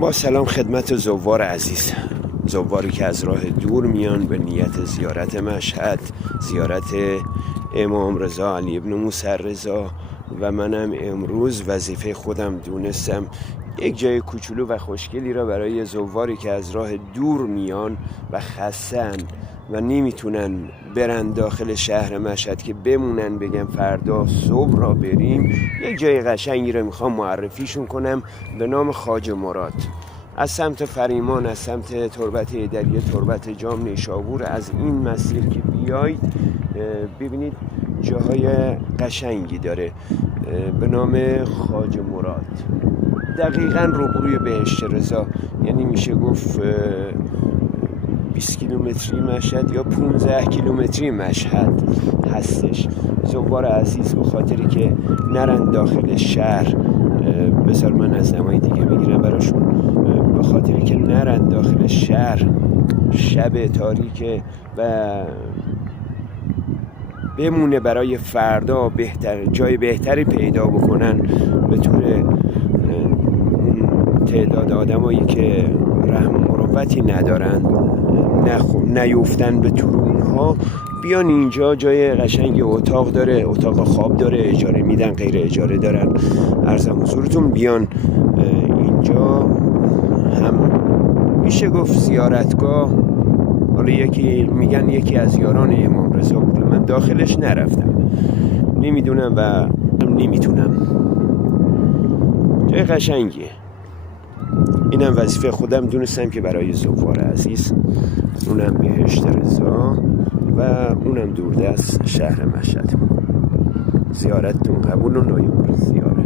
با سلام خدمت زوار عزیز، زواری که از راه دور میان به نیت زیارت مشهد، زیارت امام رضا علی ابن موسی رضا. و منم امروز وظیفه خودم دونستم یک جای کوچولو و خوشگلی را برای زواری که از راه دور میان و خستن و نمیتونن برن داخل شهر مشهد که بمونن بگن فردا صبح را بریم، یک جای قشنگی را میخوام معرفیشون کنم به نام خواجه مراد. از سمت فریمان، از سمت تربت ایدریه، تربت جام، نیشابور، از این مسیر که بیاید ببینید جاهای قشنگی داره به نام خواجه مراد. دقیقاً روبروی بهشت رضا، یعنی میشه گفت 20 کیلومتری مشهد یا 15 کیلومتری مشهد هستش. زوار عزیز به خاطری که نرن داخل شهر، بذار من از نمای دیگه بگیرم براشون، به خاطری که نرن داخل شهر شب تاریکه و بمونه برای فردا جای بهتری پیدا بکنن به طور اون تعداد آدمایی که رحم و مروتی ندارن نیفتن به طور اونها، بیان اینجا. جای قشنگ اتاق داره، اتاق خواب داره، اجاره میدن، غیر اجاره دارن. عرضم حضورتون بیان اینجا، هم میشه گفت زیارتگاه. حالا یکی میگن یکی از یاران امام رضا بوده، من داخلش نرفتم، نمیدونم و نمیتونم. جای قشنگیه. اینم وظیفه خودم دونستم که برای زوار عزیز، اونم بهشت رضا و اونم دوردست شهر مشهد، زیارتتون قبول و نایب زیاره.